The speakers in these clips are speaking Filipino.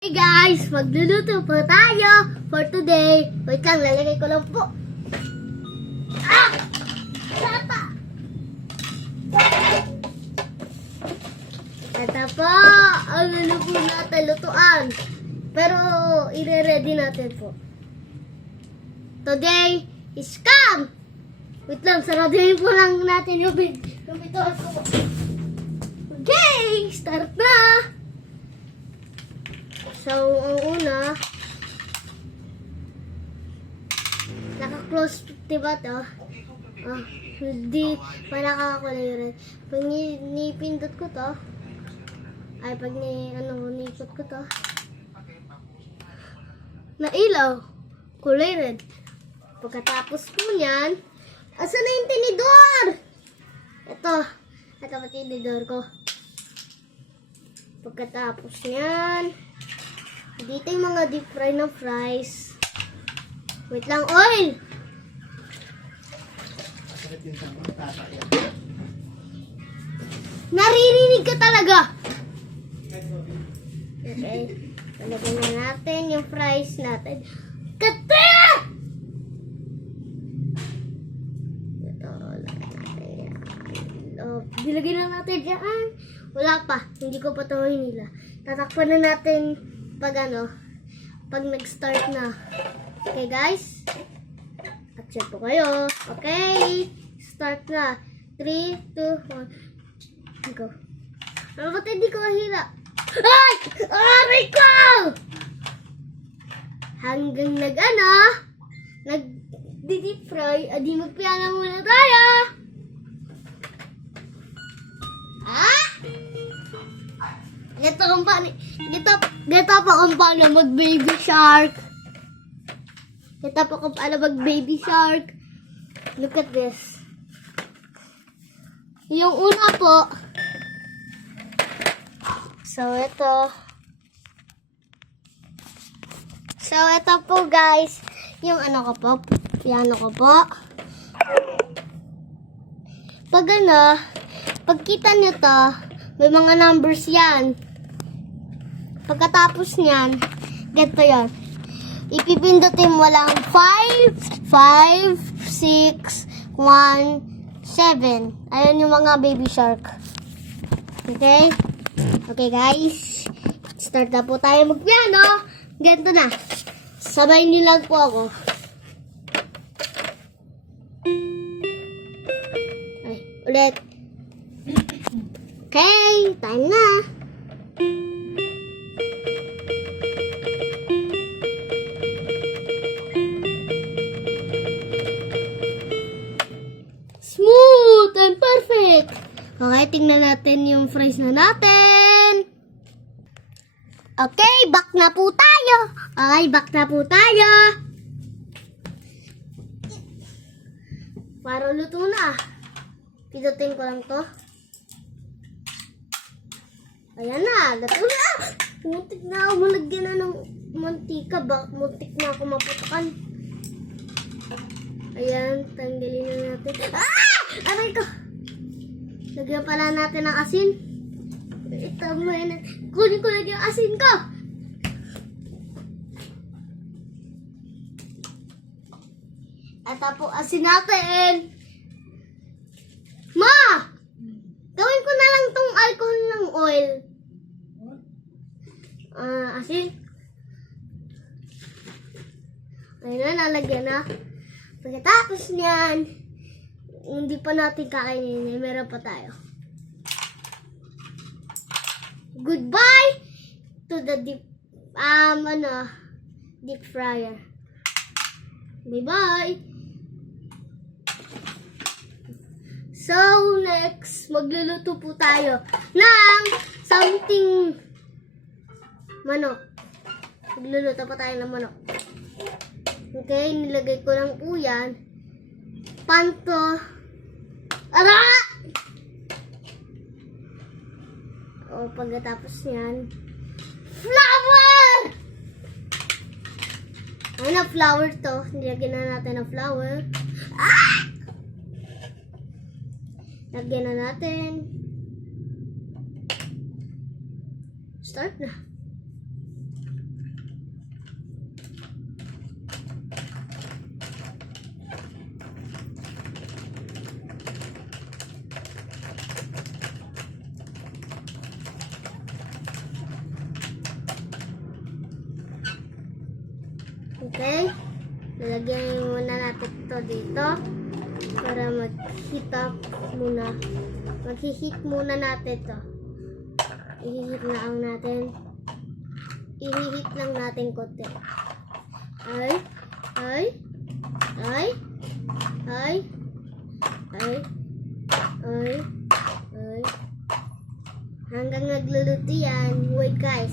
Hey guys, magluluto po tayo for today. Wait lang, lalagay ko lang po. Sapa! Ito po, ang ano po natin, lutuan. Pero, i-ready natin po. Today is scam! Wait lang, saradihin po lang natin yung bituan ko. Okay, start na! So, ang una, naka-close, diba to? Hindi pa nakakakulay rin. Pag nipindot ko to, ay pag nipot ko to, nailaw, kulay red. Pagkatapos po niyan, asan na yung tinidor? Ito pa tinidor ko. Pagkatapos niyan, dito yung mga deep fry na fries. Wait lang, oil! Naririnig ka talaga! Okay. Talagyan na natin yung fries natin. Kate! Ito, lagyan natin yan. Dilagyan na natin dyan. Wala pa. Hindi ko pa ito hinila. Tatakpan na natin pag nag-start na. Okay guys? At-check po kayo. Okay. Start na. 3, 2, 1. Go. Ano ba't hindi ko mahila? Ay! Aray ko! Hanggang nag-deep fry, adi magpiana muna tayo. Ganito pa kung paano mag-baby shark. Ganito pa kung paano mag-baby shark. Look at this. Yung una po. So, ito. So, ito po guys. Yung ano ko po. Piano ko po. Pag kita nyo to, may mga numbers yan. Pagkatapos niyan, ganito yan. Ipipindutin mo lang 5, 5, 6, 1, 7. Ayan yung mga baby shark. Okay? Okay guys. Start na po tayo mag-piano. Ganito na. Sabay niyo lang po ako. Ay, ulit. Okay, time na. Smooth and perfect. Okay, tingnan natin yung fries na natin. Okay, back na po tayo. Okay, back na po tayo. Para luto na. Pidutin ko lang to. Ayan na, luto na. Muntik na ako malagyan na ng mantika. Muntik na ako maputukan. Ayan, tanggalin na natin. Aray ko! Lagyan pala natin ng asin. Ito mo yan. Kunin ko lagi yung asin ko. At po asin natin. Ma! Gawin ko na lang tong alcohol ng oil. Asin. Ayun na, nalagyan na. Pagkatapos niyan, hindi pa natin kakainin. Meron pa tayo. Goodbye to the deep fryer. Bye-bye. So, next, magluluto po tayo ng something manok. Magluluto pa tayo ng manok. Okay, nilagay ko lang po yan. Panto. Ara! O, pagkatapos yan. Flour! Ano, flour to. Nilagyan na natin ng flour. Lagyan na natin. Start na. Okay? Lalagyan muna natin ito dito para mag-heat up muna. Mag-heat muna natin ito. I-heat lang natin. I-heat lang natin konti. Ay. Hanggang nagluluto yan. Wait guys.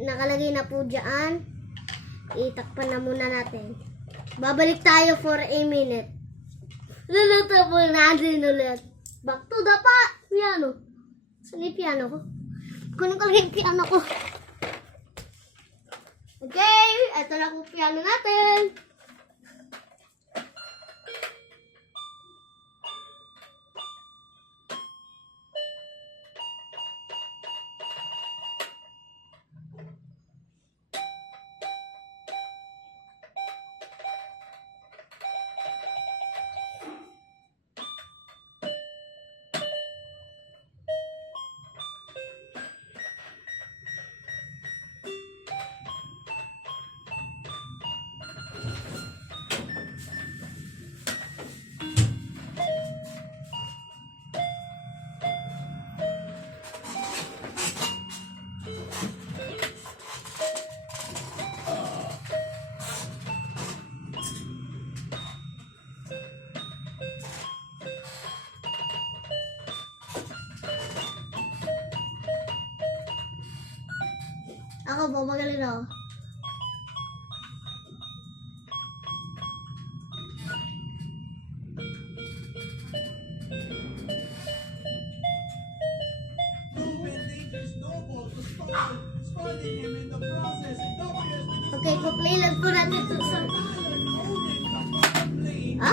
Nakalagay na po dyan. Itakpan na muna natin. Babalik tayo for a minute. Luluto po natin ulit. Back to the piano. Saan yung piano ko? Kunin ko lang yung piano ko. Okay, ito na po piano natin. Ako po, magaling ako. Okay, pa-play lang po natin ito sa... Ha?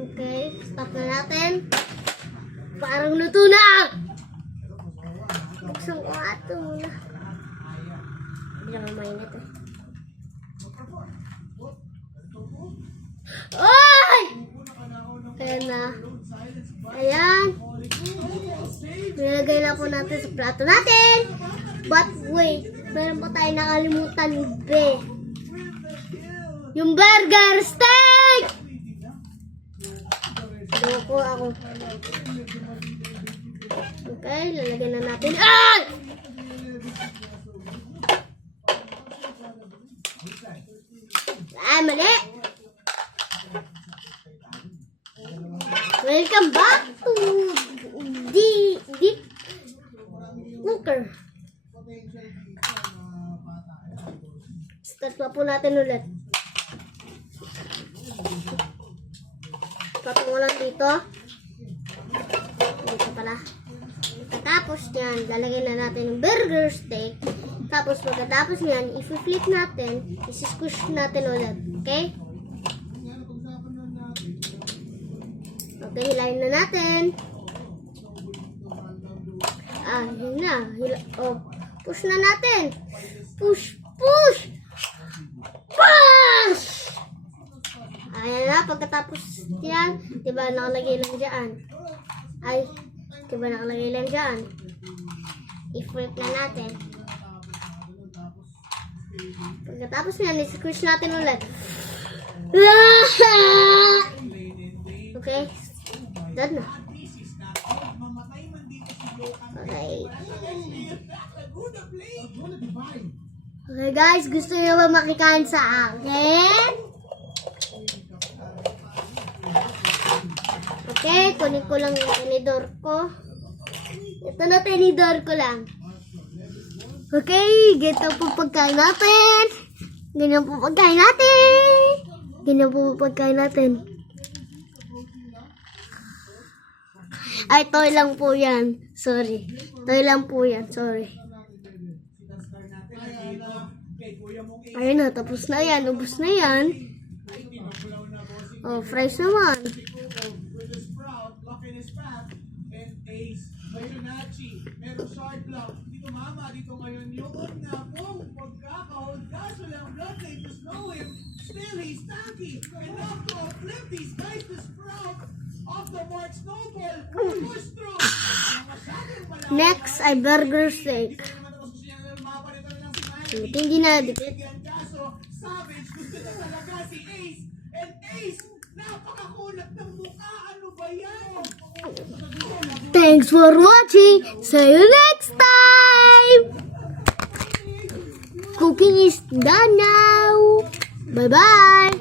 Okay, stop na natin. Parang luto na! Buksan ko nga ito muna. Hindi naman mainit eh. Ay! Ayan na. Ayan. Nilagay na po natin sa plato natin. But wait, meron pa tayo nakalimutan. Yung burger steak! Loko ako. Okay, lalagyan na natin. Ay! Ay, mali! Welcome back to Deep Cooker. Start pa po natin ulit. Patungo lang dito. Dito pala. Tapos yan, lalagyan na natin yung burger steak. Tapos pagkatapos yan, i-flip natin, isi-squish natin ulit. Okay? Okay, hilahin na natin. Yun na. Push na natin. Push! Push! Push! Ayan na, pagkatapos yan, diba nakalagay lang dyan? Ay, diba nakalagay lang dyan? I-flip na natin. Pagkatapos yan, i-squish natin ulit. Okay, done na. Okay. Okay guys, gusto nyo ba makikain sa akin? Okay, kunin ko lang yung tinidor ko. Ito na tinidor ko lang. Okay, ganito po pagkain natin. Ganyan po pagkain natin. Ganyan po pagkain natin. Ay, toy lang po yan. Sorry. Toy lang po yan. Sorry. Ayun na, tapos na yan. Ubus na yan. Oh, fries naman. in his path. And Ace, may Yunachi, merong short block. Dito mama, dito ngayon yun na pong pagkaka-hold kaso lang bloodline to snow him. Still, he's tanky. Enough to flip these guys to sprout off the mark. Snowball, push through. Next ay burger steak. Hindi na dikit. Kaso, Savage, gusto na talaga si Ace. And Ace, napakakulat ng mukha. Ano ba yan? Thanks for watching. See you next time. Cooking is done now. Bye-bye.